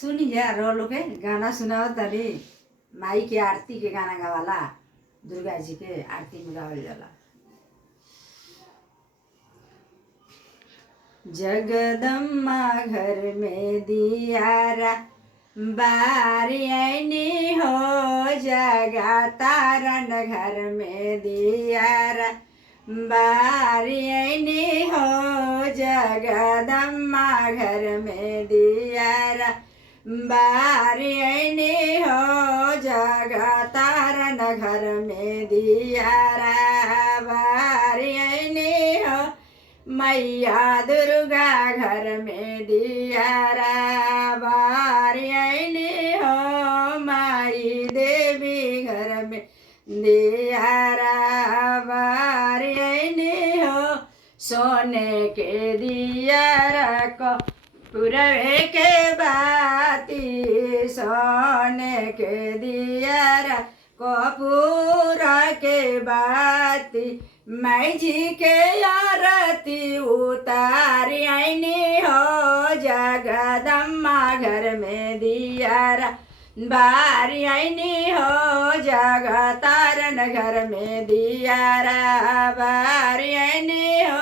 सुनी जा रो लोग के गाना सुनाओ तारी माई के आरती के गाना गावाला दुर्गा जी के आरती में गावल जाला। जगदम्मा घर में दियारा बारी ऐनी हो जगा तारन घर में दियारा बारी ऐनी हो जगदम्मा घर में दियारा बारी ऐनी हो जगा तारन घर में दियारा बारी ऐनी हो मैया दुर्गा घर में दियारा बारी ऐनी हो माई देवी घर में दियारा बारी ऐनी हो सोने के दियारा को पुरवे के बाती सोने के दियारा को पूरा के बाती मैं जी के आरती उतारी ऐनी हो जगदम्मा घर में दियारा बारी ऐनी हो जगा तारन घर में दियारा बारी ऐनी हो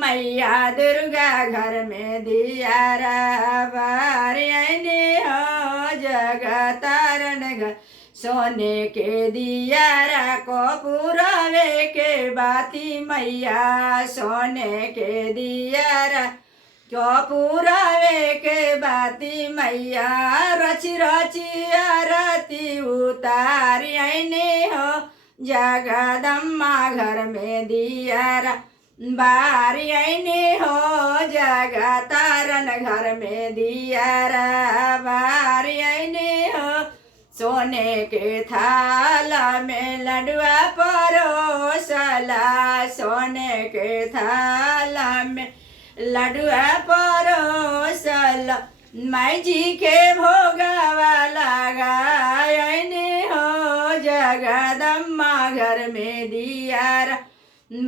मैया दुर्गा घर में दियारा बारी ऐनी हो जगा तारन घर सोने के दियारा को पुरावे के बाती मैया सोने के दियारा को पुरावे के बाती मैया रची रची आरती उतारी ऐनी हो जगदम्मा घर में दियारा बारी ऐनी हो जगा तारन घर में दियारा बारी ऐनी हो सोने के थाला में लडुआ परोसला सोने के थाला में लडुआ परोसला माई जी के भोगवा लगायने हो जगदम्मा घर में दियारा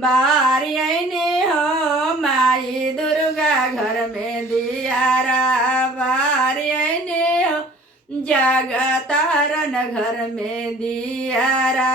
बारी ऐनी हो माई दुर्गा घर में दियारा बारी ऐनी हो जगा तारन घर में दियारा।